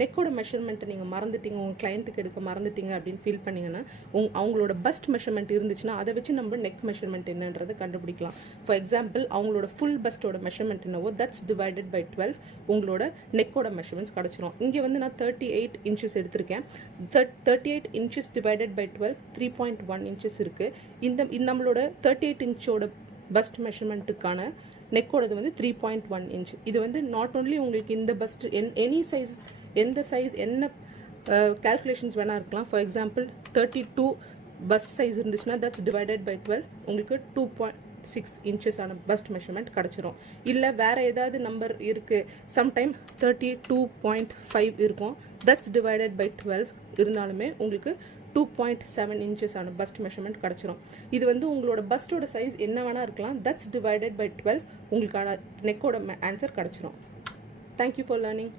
நெக்கோட மெஷர்மெண்ட்டை நீங்கள் மறந்துட்டீங்க, உங்கள் கிளைண்ட்டுக்கு எடுக்க மறந்துட்டீங்க அப்படின்னு ஃபீல் பண்ணிங்கன்னா அவங்களோட பஸ்ட் மெஷர்மெண்ட் இருந்துச்சுன்னா அதை வச்சு நம்ம நெக் மெஷர்மெண்ட் என்னன்றதை கண்டுபிடிக்கலாம். ஃபார் எக்ஸாம்பிள் அவங்களோட ஃபுல் பஸ்ட்டோட மெஷர்மெண்ட் என்னவோ தட்ஸ் டிவைடட் பை 12 உங்களோட நெக்கோட மெஷர்மெண்ட்ஸ் கிடச்சிரும். இங்கே வந்து நான் 38 இன்ச்சஸ் எடுத்திருக்கேன். 38 இன்ச்சஸ் டிவைடட் பை 12 3.1 இன்ச்சஸ் இருக்குது. நம்மளோட 38 இன்ச்சோட பஸ்ட் மெஷர்மெண்ட்டுக்கான நெக்கோடது வந்து 3.1 இன்ச். இது வந்து நாட் ஓன்லி உங்களுக்கு இந்த பஸ்ட் எனி சைஸ், எந்த சைஸ் என்ன கேல்குலேஷன்ஸ் வேணா இருக்கலாம். ஃபார் எக்ஸாம்பிள் 32 பஸ்ட் சைஸ் இருந்துச்சுன்னா தட்ஸ் டிவைடட் பை 12 உங்களுக்கு 2.6 இன்ச்சஸ் ஆன பஸ்ட் மெஷர்மெண்ட் கிடச்சிரும். இல்லை வேறு ஏதாவது நம்பர் இருக்குது, சம்டைம் 32.5 இருக்கும், தட்ஸ் டிவைடட் பை 12 இருந்தாலுமே உங்களுக்கு 2.7 இன்ச்சஸ் ஆன பஸ்ட் மெஷர்மெண்ட் கிடச்சிரும். இது வந்து உங்களோட பஸ்டோட சைஸ் என்ன வேணா இருக்கலாம், தட்ஸ் டிவைடட் பை 12 உங்களுக்கான நெக்கோட ஆன்சர் கிடச்சிரும். Thank you for learning.